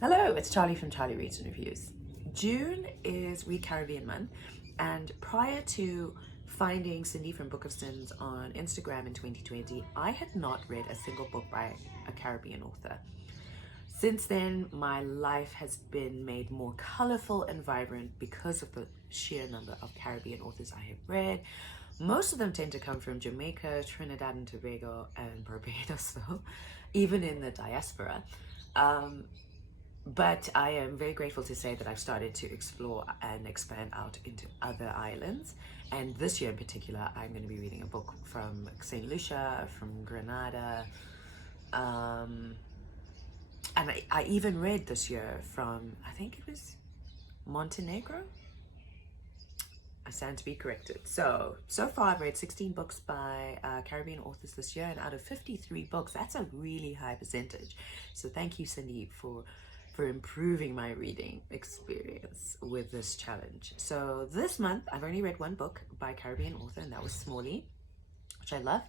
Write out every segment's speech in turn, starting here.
Hello, it's Charlie from Charlie Reads and Reviews. June is Read Caribbean Month, and prior to finding Cindy from Book of Sins on Instagram in 2020, I had not read a single book by a Caribbean author. Since then, my life has been made more colorful and vibrant because of the sheer number of Caribbean authors I have read. Most of them tend to come from Jamaica, Trinidad and Tobago, and Barbados, though, even in the diaspora. But I am very grateful to say that I've started to explore and expand out into other islands. And this year in particular, I'm going to be reading a book from St. Lucia, from Grenada. And I even read this year from, I think it was Montenegro. I stand to be corrected. So far I've read 16 books by Caribbean authors this year, and out of 53 books, that's a really high percentage. So thank you, Cindy, for improving my reading experience with this challenge. So this month, I've only read one book by a Caribbean author, and that was Smalley, which I love.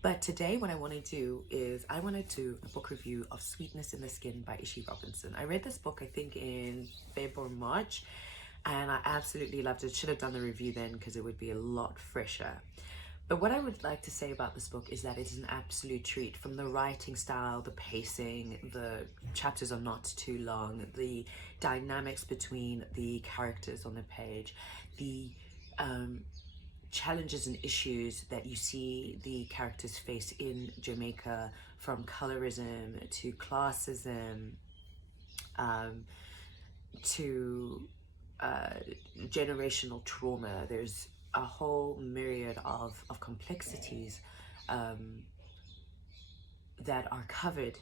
But today what I want to do is I want to do a book review of Sweetness in the Skin by Ishi Robinson. I read this book, I think, in February or March, and I absolutely loved it. Should have done the review then because it would be a lot fresher. But what I would like to say about this book is that it is an absolute treat. From the writing style, the pacing, the chapters are not too long, the dynamics between the characters on the page, the challenges and issues that you see the characters face in Jamaica, from colorism to classism, to generational trauma. There's a whole myriad of complexities that are covered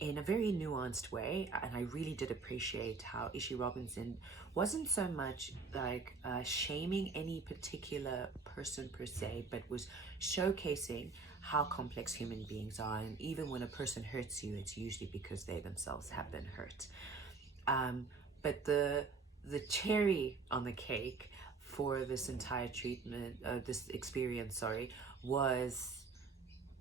in a very nuanced way. And I really did appreciate how Ishi Robinson wasn't so much like shaming any particular person per se, but was showcasing how complex human beings are. And even when a person hurts you, it's usually because they themselves have been hurt. But the cherry on the cake for this entire this experience, was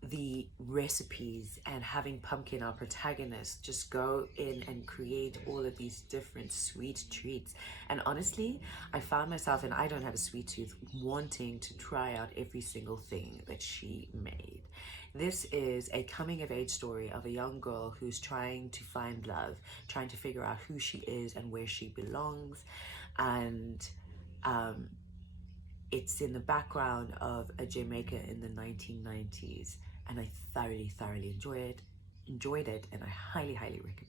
the recipes and having Pumpkin, our protagonist, just go in and create all of these different sweet treats. And honestly, I found myself, and I don't have a sweet tooth, wanting to try out every single thing that she made. This is a coming of age story of a young girl who's trying to find love, trying to figure out who she is and where she belongs. And it's in the background of a Jamaica in the 1990s, and I thoroughly enjoyed it, and I highly recommend it.